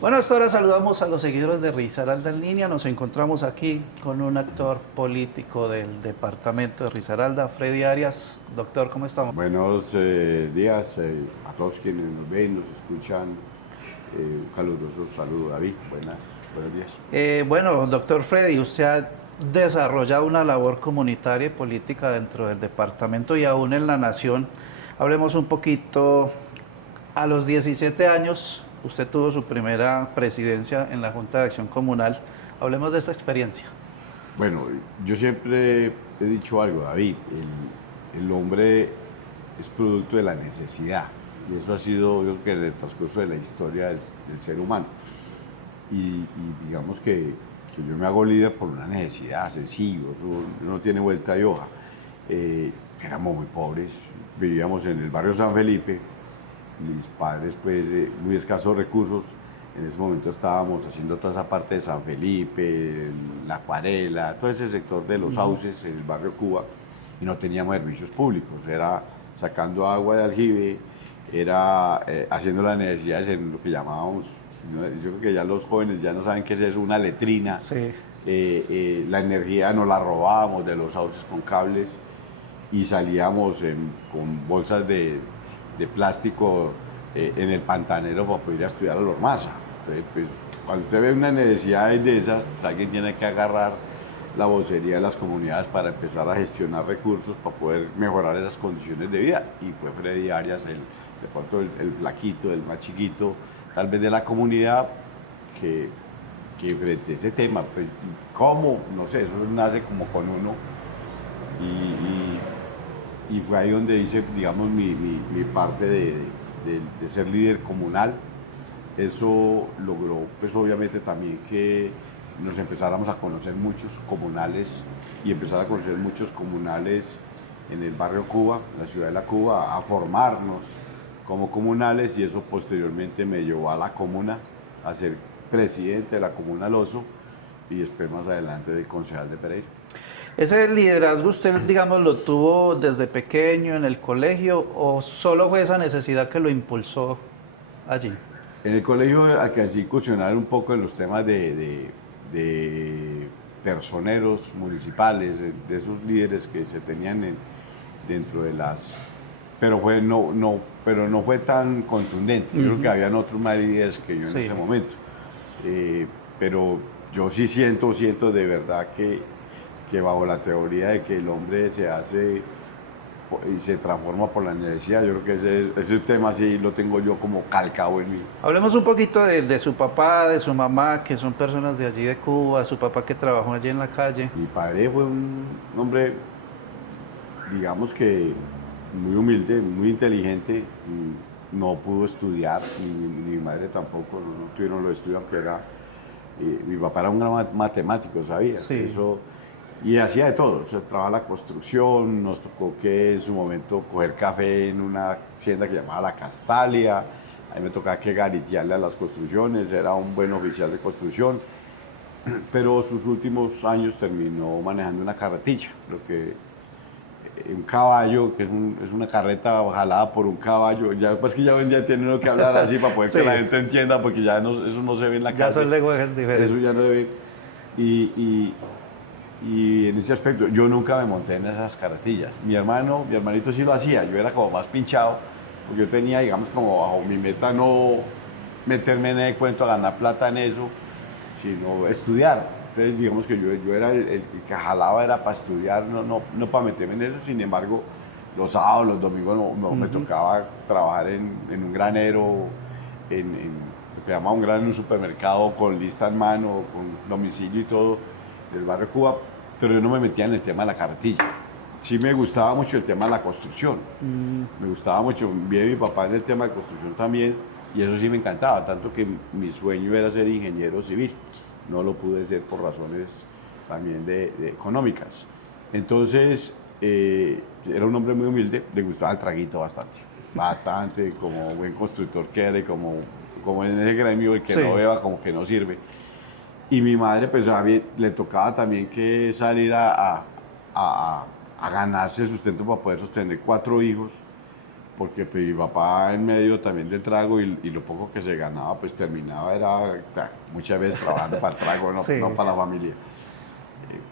Bueno, hasta ahora saludamos a los seguidores de Risaralda en línea. Nos encontramos aquí con un actor político del departamento de Risaralda, Freddy Arias. Doctor, ¿cómo estamos? Buenos días a todos quienes nos ven, nos escuchan. Un caluroso saludo, David. Buenos días. Bueno, doctor Freddy, usted ha desarrollado una labor comunitaria y política dentro del departamento y aún en la nación. Hablemos un poquito. A los 17 años, usted tuvo su primera presidencia en la Junta de Acción Comunal. Hablemos de esta experiencia. Bueno, yo siempre he dicho algo, David. El hombre es producto de la necesidad. Y eso ha sido, yo creo que en el transcurso de la historia del ser humano. Y digamos que yo me hago líder por una necesidad, sencillo, eso no tiene vuelta de hoja. Éramos muy pobres, vivíamos en el barrio San Felipe, mis padres pues muy escasos recursos. En ese momento estábamos haciendo toda esa parte de San Felipe, la Acuarela, todo ese sector de los sauces en el barrio Cuba, y no teníamos servicios públicos. Era sacando agua de aljibe, era haciendo las necesidades en lo que llamábamos, yo creo que ya los jóvenes ya no saben qué es eso, una letrina. Sí. La energía nos la robábamos de los sauces con cables y salíamos con bolsas de plástico en el pantanero para poder ir a estudiar a la Ormaza. Entonces, pues, cuando usted ve una necesidad de esas, pues, alguien tiene que agarrar la vocería de las comunidades para empezar a gestionar recursos para poder mejorar esas condiciones de vida. Y fue Freddy Arias, de pronto el flaquito, el más chiquito, tal vez de la comunidad, que frente a ese tema, pues, ¿cómo? No sé, eso nace como con uno. Y fue ahí donde hice, digamos, mi parte de ser líder comunal. Eso logró, pues obviamente también que nos empezáramos a conocer muchos comunales y empezar a conocer muchos comunales en el barrio Cuba, la ciudad de la Cuba, a formarnos como comunales, y eso posteriormente me llevó a la comuna, a ser presidente de la comuna Lozo y después más adelante de concejal de Pereira. ¿Ese liderazgo usted, digamos, lo tuvo desde pequeño en el colegio o solo fue esa necesidad que lo impulsó allí? En el colegio alcancé a incursionar un poco en los temas de personeros municipales, de esos líderes que se tenían dentro de las... pero no fue tan contundente. Yo creo que habían otros más líderes que yo en Sí. ese momento. Pero yo sí siento de verdad que bajo la teoría de que el hombre se hace y se transforma por la necesidad, yo creo que ese tema sí lo tengo yo como calcado en mí. Hablemos un poquito de su papá, de su mamá, que son personas de allí de Cuba, su papá que trabajó allí en la calle. Mi padre fue un hombre, digamos que muy humilde, muy inteligente, no pudo estudiar, ni mi madre tampoco, no tuvieron los estudios, aunque era, mi papá era un gran matemático, ¿sabías? Sí. Eso, y hacía de todo, o sea, trabajaba la construcción, nos tocó que en su momento coger café en una hacienda que llamaba La Castalia, ahí me tocaba que garitearle a las construcciones, era un buen oficial de construcción, pero sus últimos años terminó manejando una carretilla, lo que un caballo, que es una carreta jalada por un caballo. Ya pues que ya hoy en día tiene uno que hablar así para poder Sí. que la gente entienda, porque ya no, eso no se ve en la Ya calle. son lenguajes diferentes. Eso ya no se ve. Y, y, y en ese aspecto yo nunca me monté en esas carretillas. Mi hermanito sí lo hacía, yo era como más pinchado, porque yo tenía, digamos, como bajo mi meta no meterme en el cuento a ganar plata en eso, sino estudiar. Entonces, digamos que yo era el que jalaba, era para estudiar, no para meterme en eso. Sin embargo, los sábados, los domingos me tocaba trabajar en un granero, en lo que llama un gran, en un supermercado con lista en mano, con domicilio y todo, del barrio Cuba, pero yo no me metía en el tema de la carretilla. Sí me gustaba mucho el tema de la construcción, me gustaba mucho, vi a mi papá en el tema de construcción también, y eso sí me encantaba, tanto que mi sueño era ser ingeniero civil. No lo pude ser por razones también de económicas. Entonces, era un hombre muy humilde, le gustaba el traguito bastante, como buen constructor que era, y como en ese gremio, el que Sí. no beba como que no sirve. Y mi madre, pues le tocaba también que salir a ganarse el sustento para poder sostener 4 hijos, porque pues, mi papá en medio también del trago y lo poco que se ganaba, pues terminaba, era muchas veces trabajando para el trago, no, Sí. no para la familia.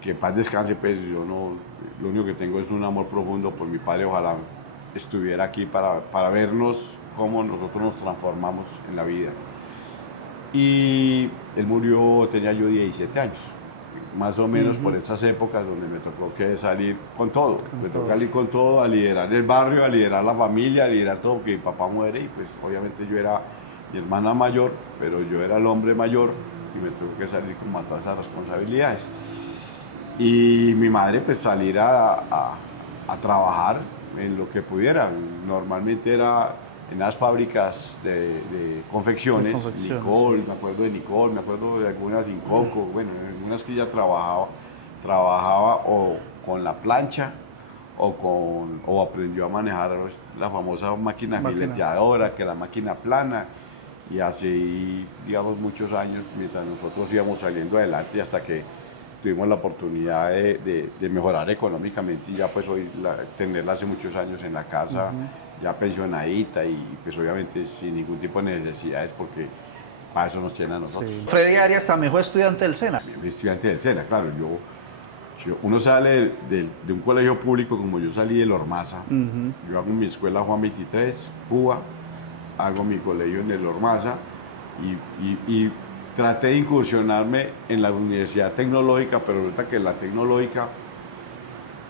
Que en paz descanse, pues yo no, lo único que tengo es un amor profundo por mi padre, ojalá estuviera aquí para vernos cómo nosotros nos transformamos en la vida. Y él murió, tenía yo 17 años, más o menos por esas épocas donde me tocó que salir con todo. Me tocó salir con todo, a liderar el barrio, a liderar la familia, a liderar todo, porque mi papá muere y pues obviamente yo era mi hermana mayor, pero yo era el hombre mayor y me tuve que salir con todas esas responsabilidades. Y mi madre pues salir a trabajar en lo que pudiera. Normalmente era en las fábricas de confecciones, Nicole, me acuerdo de Nicole, me acuerdo de algunas Incoco, bueno, en algunas que ella trabajaba o con la plancha o aprendió a manejar la famosa máquina fileteadora, que es la máquina plana, y así, digamos, muchos años mientras nosotros íbamos saliendo adelante hasta que tuvimos la oportunidad de mejorar económicamente y ya pues hoy tenerla hace muchos años en la casa, ya pensionadita y pues obviamente sin ningún tipo de necesidades porque para eso nos tiene a nosotros. Sí. Freddy Arias también fue estudiante del SENA. Fui estudiante del SENA, claro. Uno sale de un colegio público como yo salí del Ormaza. Yo hago mi escuela Juan 23, Cuba, hago mi colegio en el Ormaza y traté de incursionarme en la Universidad Tecnológica, pero resulta que la Tecnológica,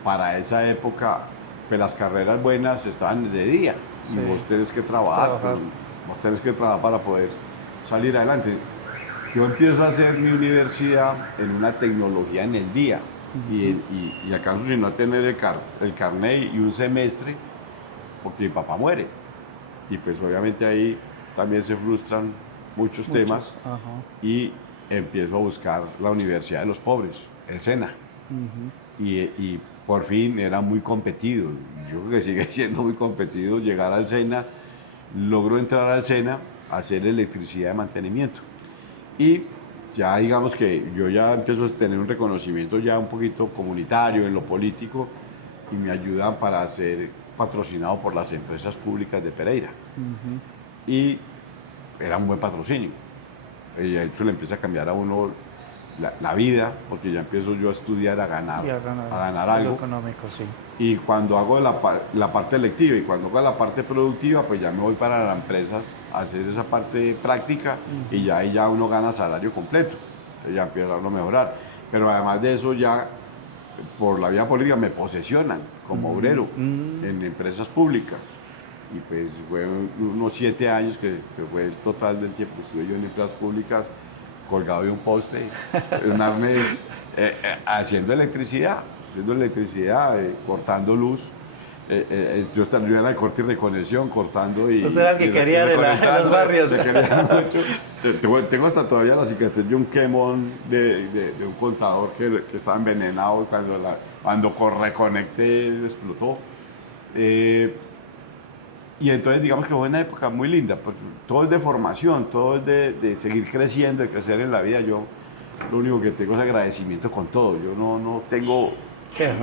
para esa época, pues las carreras buenas estaban de día. Sí. Y vos tenés que trabajar. Vos tenés que trabajar para poder salir adelante. Yo empiezo a hacer mi universidad en una tecnología en el día. Y acaso si no tener el carnet y un semestre, porque mi papá muere. Y pues obviamente ahí también se frustran muchos temas y empiezo a buscar la Universidad de los Pobres, el SENA. Y por fin era muy competido, yo creo que sigue siendo muy competido llegar al SENA, logro entrar al SENA a hacer electricidad de mantenimiento. Y ya digamos que yo ya empiezo a tener un reconocimiento ya un poquito comunitario en lo político y me ayudan para ser patrocinado por las empresas públicas de Pereira. Y era un buen patrocinio. Y eso le empieza a cambiar a uno la vida, porque ya empiezo yo a estudiar, a ganar algo. Económico, sí. Y cuando hago la parte electiva y cuando hago la parte productiva, pues ya me voy para las empresas a hacer esa parte práctica y ya ahí ya uno gana salario completo. Entonces ya empieza uno a mejorar. Pero además de eso ya por la vía política me posesionan como obrero en empresas públicas. Y pues fue unos 7 años que fue el total del tiempo que estuve yo en empresas públicas, colgado de un poste, un arnés, haciendo electricidad, cortando luz. Yo era el corte y reconexión, cortando y... Usted era el que quería de los barrios. Mucho. Tengo hasta todavía la cicatriz de un quemón de un contador que estaba envenenado cuando reconecté explotó. Y entonces digamos que fue una época muy linda, pues todo es de formación, todo es de seguir creciendo, de crecer en la vida. Yo lo único que tengo es agradecimiento con todo, yo no tengo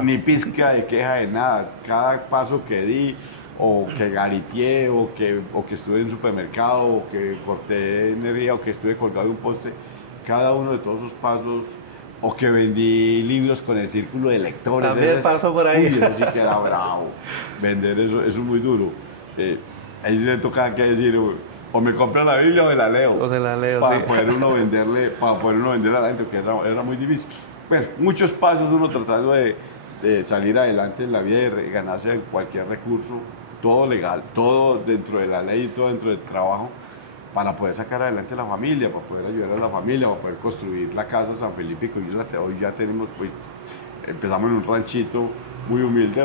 ni pizca de queja de nada. Cada paso que di, o que gariteé, o que estuve en un supermercado, o que corté energía, o que estuve colgado de un poste, cada uno de todos esos pasos, o que vendí libros con el círculo de lectores. También pasó por ahí. Uy, eso sí que era bravo, vender eso es muy duro. Ahí le toca que decir, o me compro la Biblia o me la leo. O se la leo, para sí. Poder uno venderla a la gente, que era muy difícil. Bueno, muchos pasos uno tratando de salir adelante en la vida y de ganarse cualquier recurso, todo legal, todo dentro de la ley y todo dentro del trabajo, para poder sacar adelante la familia, para poder ayudar a la familia, para poder construir la casa San Felipe, que hoy ya tenemos, pues, empezamos en un ranchito muy humilde,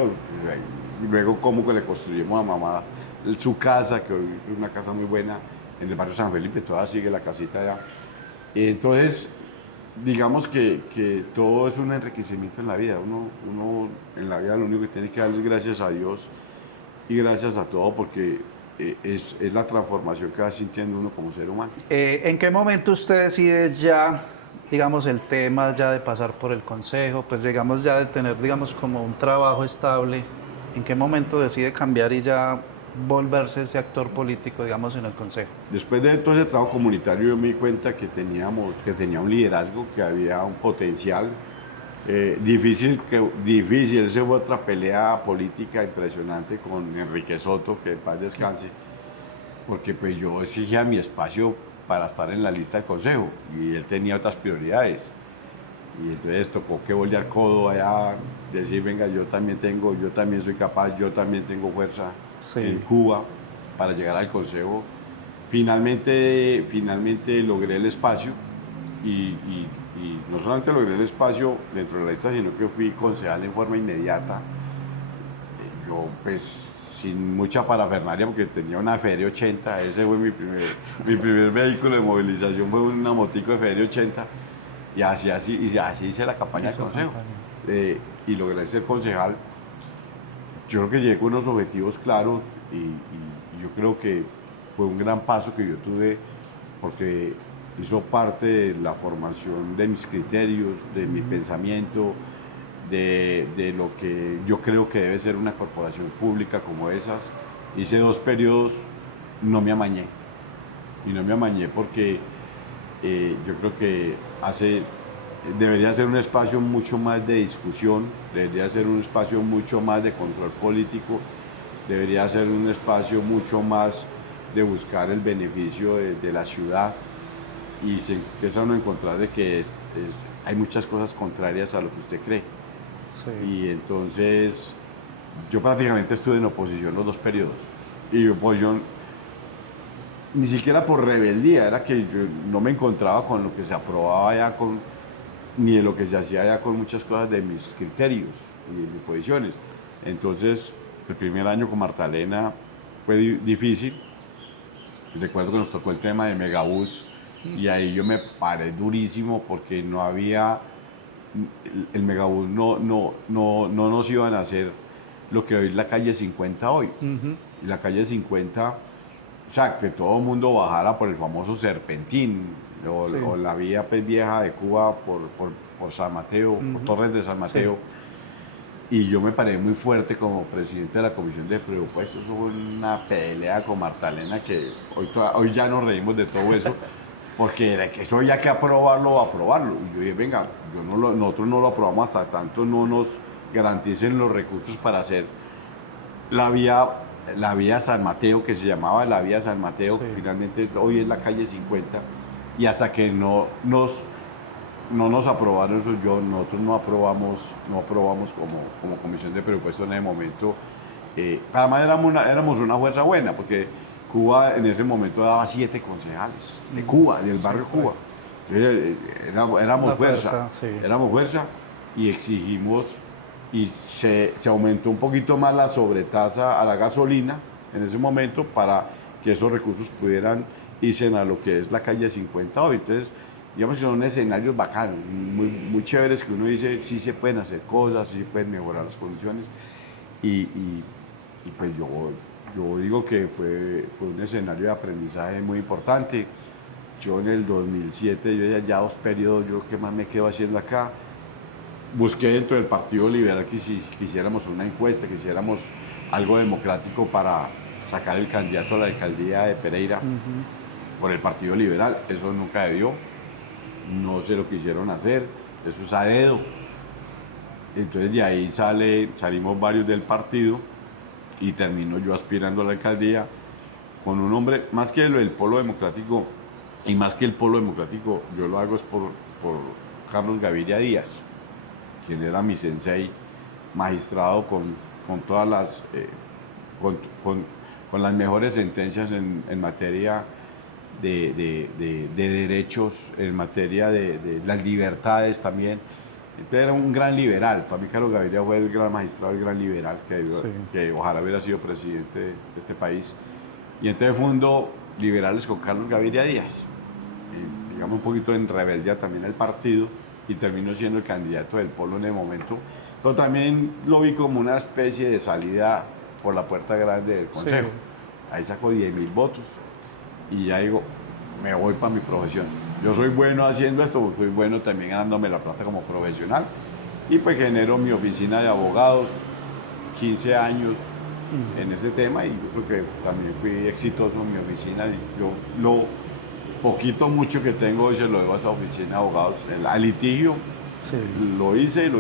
y luego como que le construimos a mamá su casa, que hoy es una casa muy buena, en el barrio San Felipe, todavía sigue la casita allá. Entonces, digamos que todo es un enriquecimiento en la vida. Uno en la vida lo único que tiene que dar es gracias a Dios y gracias a todo, porque es la transformación que va sintiendo uno como ser humano. ¿En qué momento usted decide ya, digamos, el tema ya de pasar por el consejo, pues digamos ya de tener, digamos, como un trabajo estable? ¿En qué momento decide cambiar y ya volverse ese actor político, digamos, en el Consejo? Después de todo ese trabajo comunitario, yo me di cuenta que tenía un liderazgo, que había un potencial difícil. Esa fue otra pelea política impresionante con Enrique Soto, que en paz descanse, porque pues yo exigía mi espacio para estar en la lista del Consejo y él tenía otras prioridades. Y entonces tocó que voltear codo allá, decir, venga, yo también soy capaz, yo también tengo fuerza Sí. en Cuba para llegar al Consejo. Finalmente logré el espacio y no solamente logré el espacio dentro de la lista, sino que fui concejal en forma inmediata. Yo pues sin mucha parafernalia porque tenía una FR80, ese fue mi primer vehículo de movilización, fue una motico de FR80 y así hice la campaña del Hizo Consejo. campaña. Y logré ser concejal. Yo creo que llegué con unos objetivos claros y yo creo que fue un gran paso que yo tuve porque hizo parte de la formación de mis criterios, de mi pensamiento, de lo que yo creo que debe ser una corporación pública como esas. Hice 2 periodos, no me amañé. Y no me amañé porque yo creo que debería ser un espacio mucho más de discusión, debería ser un espacio mucho más de control político, debería ser un espacio mucho más de buscar el beneficio de la ciudad y se empieza uno a encontrar de que hay muchas cosas contrarias a lo que usted cree. Sí. Y entonces yo prácticamente estuve en oposición los 2 periodos. Y oposición ni siquiera por rebeldía, era que yo no me encontraba con lo que se aprobaba allá, ni de lo que se hacía allá con muchas cosas de mis criterios y de mis posiciones. Entonces, el primer año con Martalena fue difícil. Recuerdo que nos tocó el tema de Megabús y ahí yo me paré durísimo porque no había, el Megabús no nos iban a hacer lo que hoy es la calle 50 hoy. Y la calle 50, o sea, que todo el mundo bajara por el famoso Serpentín Sí. o la vía pues, vieja de Cuba por San Mateo, por Torres de San Mateo. Y yo me paré muy fuerte como presidente de la Comisión de Presupuestos. Eso fue una pelea con Martalena que hoy ya nos reímos de todo eso, porque de que eso había que aprobarlo. Y yo dije, venga, nosotros no lo aprobamos hasta tanto no nos garanticen los recursos para hacer la vía San Mateo, que se llamaba la vía San Mateo, Sí. que finalmente hoy es la calle 50, y hasta que no nos aprobaron eso, nosotros no aprobamos como Comisión de Presupuestos en ese momento. Además éramos una fuerza buena, porque Cuba en ese momento daba 7 concejales de Cuba, del barrio Cuba. Entonces, éramos Una fuerza, fuerza, sí. éramos fuerza y exigimos y se aumentó un poquito más la sobretasa a la gasolina en ese momento para que esos recursos pudieran irse a lo que es la calle 50 hoy. Entonces, digamos que son escenarios bacanos, muy chéveres que uno dice, sí se pueden hacer cosas, sí se pueden mejorar las condiciones. Y pues yo digo que fue un escenario de aprendizaje muy importante. Yo en el 2007, yo ya 2 periodos, yo qué más me quedo haciendo acá. Busqué dentro del Partido Liberal que si quisiéramos una encuesta, que hiciéramos algo democrático para sacar el candidato a la alcaldía de Pereira por el Partido Liberal. Eso nunca se dio, no sé lo que quisieron hacer, eso es a dedo. Entonces de ahí salimos varios del partido y termino yo aspirando a la alcaldía con un hombre, más que el Polo Democrático, y más que el Polo Democrático, yo lo hago es por Carlos Gaviria Díaz, quien era mi sensei, magistrado con todas las, con las mejores sentencias en materia de derechos, en materia de las libertades también. Entonces era un gran liberal. Para mí Carlos Gaviria fue el gran magistrado, el gran liberal, que ojalá hubiera sido presidente de este país. Y entonces fundó Liberales con Carlos Gaviria Díaz. Digamos un poquito en rebeldía también al partido y terminó siendo el candidato del Polo en el momento. Pero también lo vi como una especie de salida por la puerta grande del Consejo. Sí. Ahí sacó 10.000 votos y ya digo, me voy para mi profesión. Yo soy bueno haciendo esto, soy bueno también ganándome la plata como profesional y pues genero mi oficina de abogados, 15 años en ese tema, y yo creo que también fui exitoso en mi oficina. Y yo lo poquito, mucho que tengo hoy se lo debo a esta oficina de abogados. Al litigio Sí. lo hice,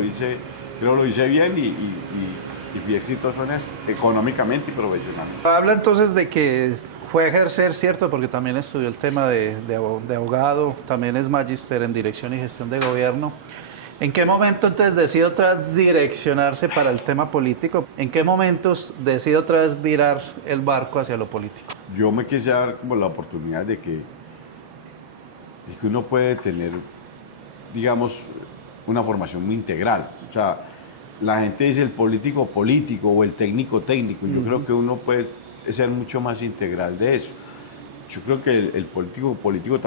creo lo hice bien y fui exitoso en eso, económicamente y profesionalmente. Habla entonces de que fue a ejercer, ¿cierto? Porque también estudió el tema de abogado, también es magíster en dirección y gestión de gobierno. ¿En qué momento entonces decide otra vez direccionarse para el tema político? ¿En qué momentos decide otra vez virar el barco hacia lo político? Yo me quise dar como la oportunidad de que uno puede tener, digamos, una formación muy integral. O sea, la gente dice el político político o el técnico técnico. Yo creo que uno puede ser mucho más integral de eso. Yo creo que el político político,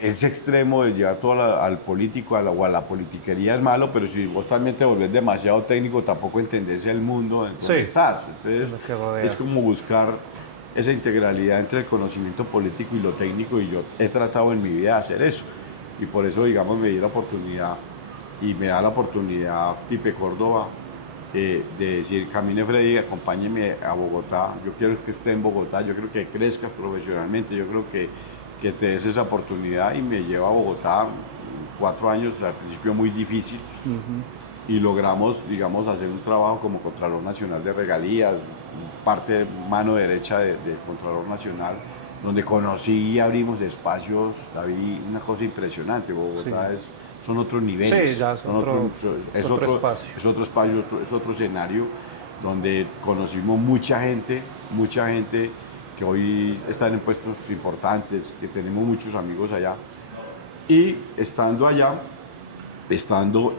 ese extremo de llevar todo al político o a la politiquería es malo, pero si vos también te volvés demasiado técnico, tampoco entendés el mundo en el que estás. Entonces, lo que rodea. es como buscar esa integralidad entre el conocimiento político y lo técnico, y yo he tratado en mi vida de hacer eso. Y por eso, digamos, me di la oportunidad, y me da la oportunidad Pipe Córdoba, de decir: camine Freddy, acompáñeme a Bogotá, yo quiero que esté en Bogotá, yo creo que crezcas profesionalmente, yo creo que te des esa oportunidad. Y me lleva a Bogotá 4 años, al principio muy difícil, y logramos, digamos, hacer un trabajo como Contralor Nacional de Regalías, parte mano derecha del Contralor Nacional, donde conocí y abrimos espacios, David, una cosa impresionante. Bogotá son otros niveles, Sí, ya es otro espacio. es otro espacio, es otro escenario, donde conocimos mucha gente que hoy están en puestos importantes, que tenemos muchos amigos allá. Y estando allá, estando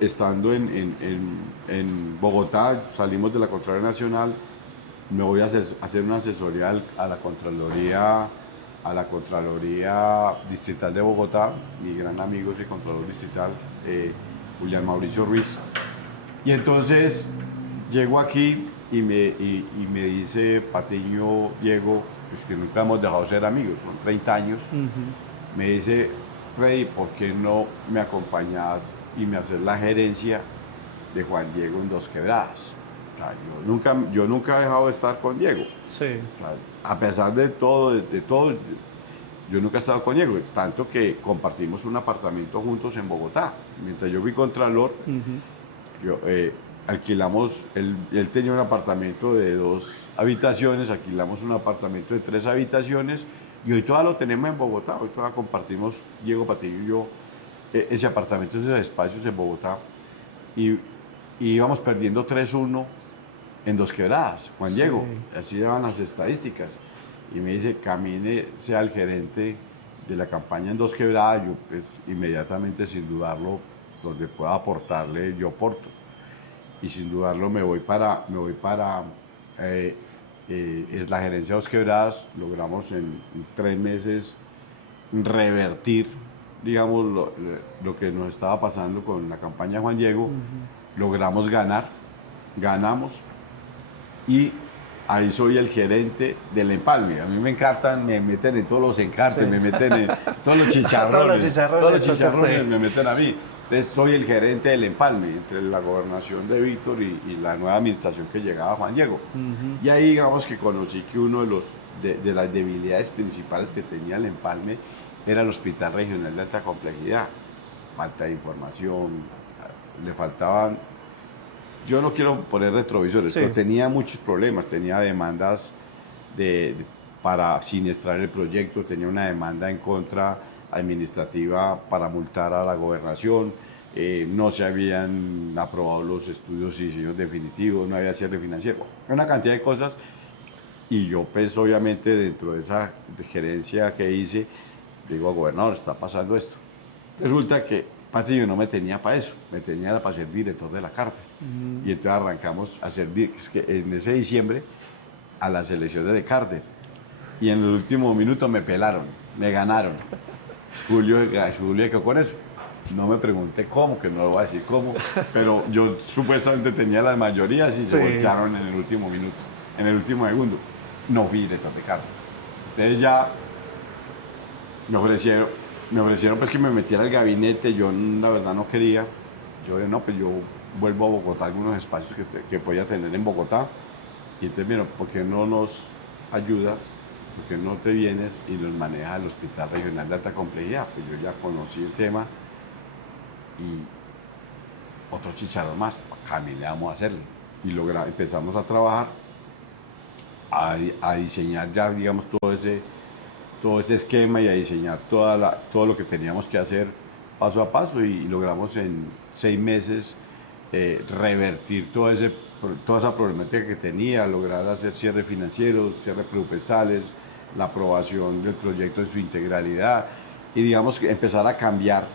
en Bogotá, salimos de la Contraloría Nacional, me voy a hacer una asesoría a la Contraloría Distrital de Bogotá. Mi gran amigo es el Contralor Distrital, Julián Mauricio Ruiz. Y entonces llego aquí y me dice Patiño Diego, pues que nunca hemos dejado de ser amigos, son 30 años, me dice: Freddy, ¿por qué no me acompañas y me haces la gerencia de Juan Diego en Dos Quebradas? O sea, yo nunca he dejado de estar con Diego. Sí. O sea, a pesar de todo, yo nunca he estado con Diego, tanto que compartimos un apartamento juntos en Bogotá. Mientras yo fui contralor, alquilamos, él tenía un apartamento de 2 habitaciones, alquilamos un apartamento de 3 habitaciones, y hoy todavía lo tenemos en Bogotá. Hoy todavía compartimos, Diego Patiño y yo, ese apartamento, esos espacios en Bogotá, y, y íbamos perdiendo 3-1 en Dos Quebradas, Juan Diego, así llevan las estadísticas. Y me dice: camine, sea el gerente de la campaña en Dos Quebradas. Yo, pues, inmediatamente, sin dudarlo, donde pueda aportarle, yo aporto. Y sin dudarlo me voy para la gerencia de Dos Quebradas. Logramos en 3 meses revertir, digamos, lo que nos estaba pasando con la campaña Juan Diego. Logramos ganamos, y ahí soy el gerente del empalme. A mí me encantan, me meten en todos los encartes, me meten en todos los chicharrones, todos los chicharrones me meten a mí. Entonces soy el gerente del empalme entre la gobernación de Víctor y la nueva administración que llegaba, Juan Diego. Y ahí, digamos, que conocí que uno de las debilidades principales que tenía el empalme era el Hospital Regional de Alta Complejidad. Falta de información, le faltaban... Yo no quiero poner retrovisores, pero tenía muchos problemas. Tenía demandas para siniestrar el proyecto, tenía una demanda en contra administrativa para multar a la gobernación, no se habían aprobado los estudios y diseños definitivos, no había cierre financiero, una cantidad de cosas. Y yo, pues, obviamente, dentro de esa gerencia que hice, digo: gobernador, está pasando esto. Resulta que Patiño no me tenía para eso, me tenía para ser director de la cárcel. Y entonces arrancamos a ser, en ese diciembre, a las elecciones de cárcel. Y en el último minuto me pelaron, me ganaron. Julio quedó con eso. No me pregunté cómo, que no lo voy a decir cómo, pero yo supuestamente tenía las mayorías y se voltearon en el último minuto, en el último segundo. No fui director de cárcel. Entonces ya me ofrecieron, pues, que me metiera al gabinete. Yo, la verdad, no quería. Yo dije: no, pues yo vuelvo a Bogotá, algunos espacios que podía tener en Bogotá. Y entonces, bueno, ¿por qué no nos ayudas? ¿Por qué no te vienes y nos manejas el Hospital Regional de Alta Complejidad? Pues yo ya conocí el tema y otro chicharrón más, caminamos a hacerlo. Y empezamos a trabajar, a diseñar ya, digamos, todo ese esquema y a diseñar todo lo que teníamos que hacer paso a paso y logramos en 6 meses revertir toda esa problemática que tenía, lograr hacer cierres financieros, cierres presupuestales, la aprobación del proyecto en su integralidad y digamos que empezar a cambiar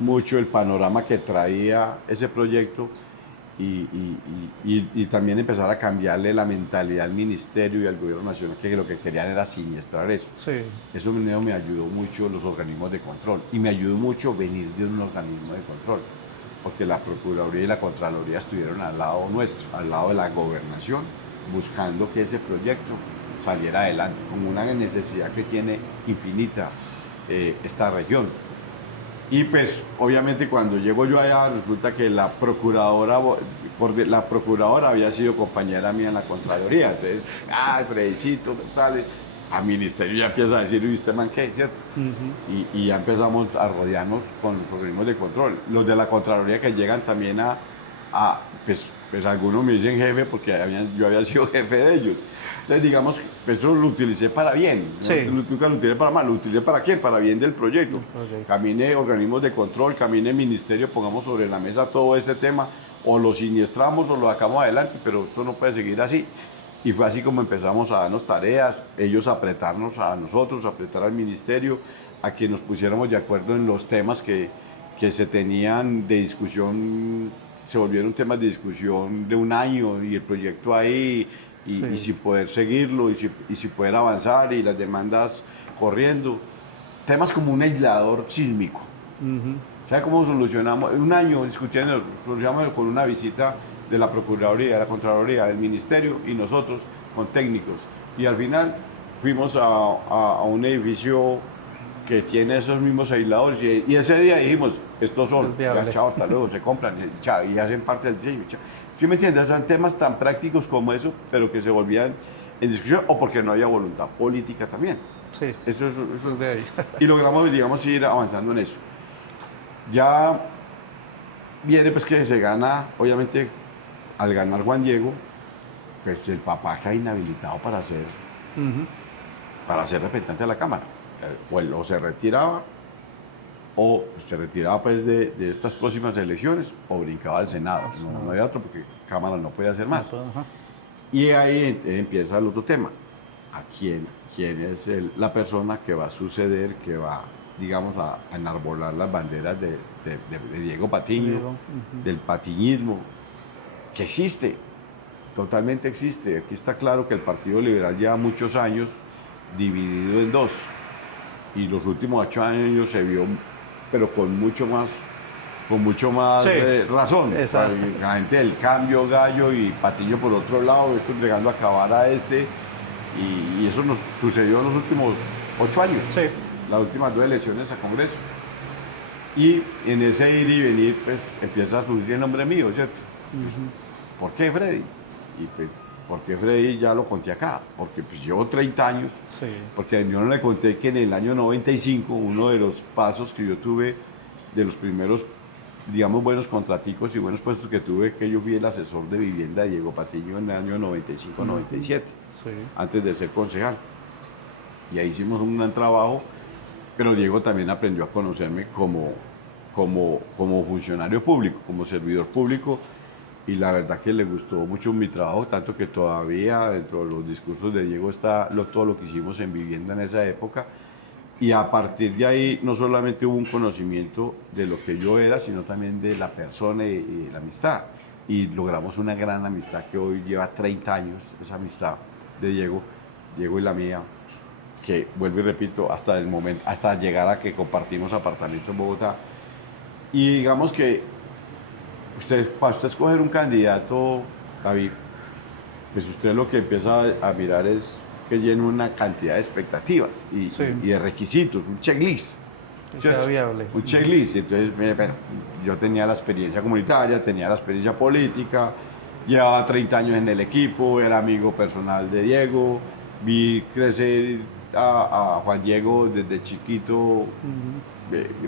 mucho el panorama que traía ese proyecto y también empezar a cambiarle la mentalidad al ministerio y al gobierno nacional, que lo que querían era siniestrar eso. Sí. Eso me ayudó mucho los organismos de control y me ayudó mucho venir de un organismo de control, porque la Procuraduría y la Contraloría estuvieron al lado nuestro, al lado de la gobernación, buscando que ese proyecto saliera adelante, como una necesidad que tiene infinita esta región. Y pues obviamente cuando llego yo allá resulta que la procuradora había sido compañera mía en la Contraloría. Entonces, ay, Fredicito, tal. Al ministerio ya empieza a decir, ¿y usted man qué? ¿Cierto? Y ya empezamos a rodearnos con los organismos de control. Los de la Contraloría que llegan también pues algunos me dicen jefe porque yo había sido jefe de ellos. Entonces, digamos, eso lo utilicé para bien. Sí. Nunca lo utilicé para mal, lo utilicé para quién, para bien del proyecto. Camine organismos de control, camine ministerio, pongamos sobre la mesa todo este tema, o lo siniestramos o lo sacamos adelante, pero esto no puede seguir así. Y fue así como empezamos a darnos tareas, ellos a apretarnos a nosotros, a apretar al ministerio, a que nos pusiéramos de acuerdo en los temas que se tenían de discusión, se volvieron temas de discusión de un año y el proyecto ahí, y si poder seguirlo, y si poder avanzar, y las demandas corriendo. Temas como un aislador sísmico. ¿Sabe cómo solucionamos? Un año discutiendo, solucionamos con una visita de la Procuraduría, de la Contraloría, del Ministerio y nosotros con técnicos. Y al final fuimos a un edificio que tiene esos mismos aisladores y ese día dijimos, estos son, ya, chao, hasta luego, se compran y hacen parte del diseño. ¿Sí me entiendes? Son temas tan prácticos como eso, pero que se volvían en discusión o porque no había voluntad política también. Sí, Eso es de ahí. Y logramos, digamos, ir avanzando en eso. Ya viene pues que se gana, obviamente, al ganar Juan Diego, pues el papá queda inhabilitado para ser representante de la Cámara. O se retiraba, o se retiraba pues de estas próximas elecciones, o brincaba al Senado. No había otro porque Cámara no puede hacer más. Y ahí empieza el otro tema. ¿A quién es la persona que va a suceder, que va, digamos, a enarbolar las banderas de Diego Patiño, del patiñismo, que existe, totalmente existe? Aquí está claro que el Partido Liberal lleva muchos años dividido en dos, y los últimos 8 años se vio, pero con mucho más razón. La gente del Cambio, Gallo y Patiño por otro lado, esto llegando a acabar a y eso nos sucedió en los últimos 8 años, las últimas 2 elecciones a Congreso. Y en ese ir y venir, pues empieza a surgir el nombre mío, ¿cierto? ¿Por qué Freddy? Y pues, ¿por qué Freddy? Ya lo conté acá, porque pues llevo 30 años, porque yo no le conté que en el año 95, uno de los pasos que yo tuve, de los primeros, digamos, buenos contraticos y buenos puestos que tuve, que yo fui el asesor de vivienda de Diego Patiño en el año 95-97, antes de ser concejal. Y ahí hicimos un gran trabajo, pero Diego también aprendió a conocerme como funcionario público, como servidor público, y la verdad que le gustó mucho mi trabajo, tanto que todavía dentro de los discursos de Diego está todo lo que hicimos en vivienda en esa época. Y a partir de ahí no solamente hubo un conocimiento de lo que yo era, sino también de la persona y la amistad. Y logramos una gran amistad que hoy lleva 30 años, esa amistad de Diego y la mía, que vuelvo y repito, hasta el momento, hasta llegar a que compartimos apartamento en Bogotá. Y digamos que para usted escoger un candidato, David, pues usted lo que empieza a mirar es que llene una cantidad de expectativas y de requisitos, un checklist. Que sea viable. Un checklist. Entonces, bueno, yo tenía la experiencia comunitaria, tenía la experiencia política, llevaba 30 años en el equipo, era amigo personal de Diego, vi crecer a Juan Diego desde chiquito,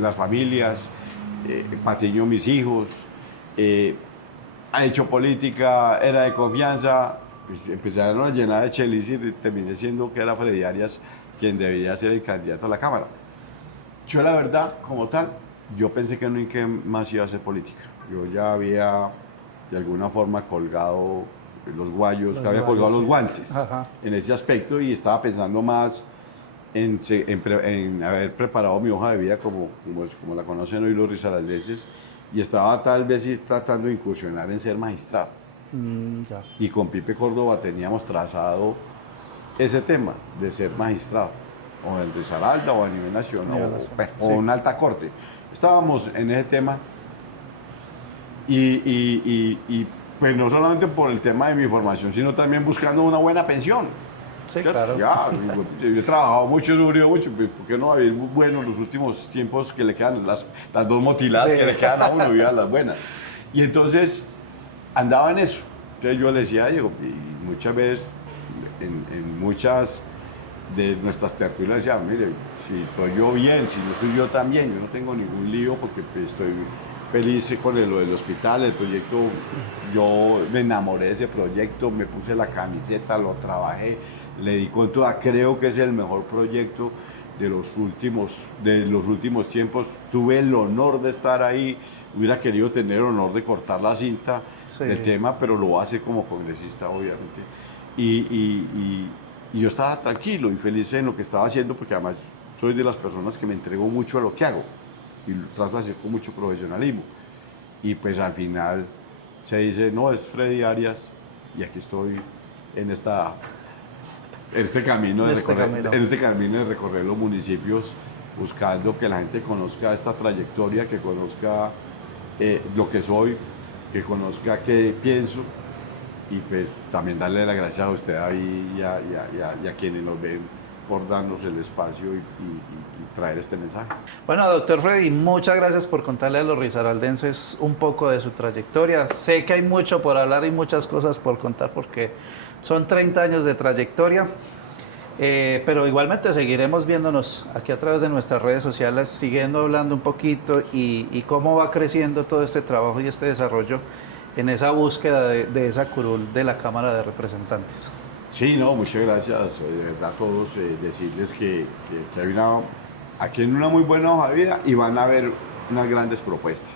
las familias, Patiño mis hijos, ha hecho política, era de confianza, pues empezaron a llenar de chelis y terminé siendo que era Freddy Arias quien debería ser el candidato a la Cámara. Yo la verdad, como tal, yo pensé que nunca más iba a hacer política. Yo ya había de alguna forma colgado los guayos, que había colgado los guantes en ese aspecto y estaba pensando más en haber preparado mi hoja de vida como la conocen hoy los risaraldenses y estaba tal vez tratando de incursionar en ser magistrado. Ya. Y con Pipe Córdoba teníamos trazado ese tema de ser magistrado, o en Risaralda o a nivel nacional, o en alta corte. Estábamos en ese tema y pues no solamente por el tema de mi formación, sino también buscando una buena pensión. Sí, claro. Ya, yo he trabajado mucho, he sufrido mucho, ¿por qué no haber bueno los últimos tiempos que le quedan, las dos motiladas que le quedan a uno, vivan las buenas? Y entonces andaba en eso. Entonces yo le decía a Diego, y muchas veces, en muchas de nuestras tertulias, decía, mire, si soy yo bien, si no soy yo también, yo no tengo ningún lío porque pues, estoy feliz con lo del hospital, el proyecto, yo me enamoré de ese proyecto, me puse la camiseta, lo trabajé, le di con toda, creo que es el mejor proyecto de los últimos tiempos. Tuve el honor de estar ahí, hubiera querido tener el honor de cortar la cinta del tema, pero lo hace como congresista, obviamente. Y yo estaba tranquilo y feliz en lo que estaba haciendo, porque además soy de las personas que me entrego mucho a lo que hago y lo trato de hacer con mucho profesionalismo. Y pues al final se dice, no, es Freddy Arias, y aquí estoy en este camino de recorrer los municipios, buscando que la gente conozca esta trayectoria, que conozca lo que soy, que conozca qué pienso, y pues también darle las gracias a usted ahí y a quienes nos ven por darnos el espacio y traer este mensaje. Bueno, doctor Freddy, muchas gracias por contarle a los risaraldenses un poco de su trayectoria. Sé que hay mucho por hablar y muchas cosas por contar porque son 30 años de trayectoria, pero igualmente seguiremos viéndonos aquí a través de nuestras redes sociales, siguiendo hablando un poquito y cómo va creciendo todo este trabajo y este desarrollo en esa búsqueda de esa curul de la Cámara de Representantes. Sí, no, muchas gracias de verdad a todos, decirles que hay aquí en una muy buena hoja de vida y van a haber unas grandes propuestas.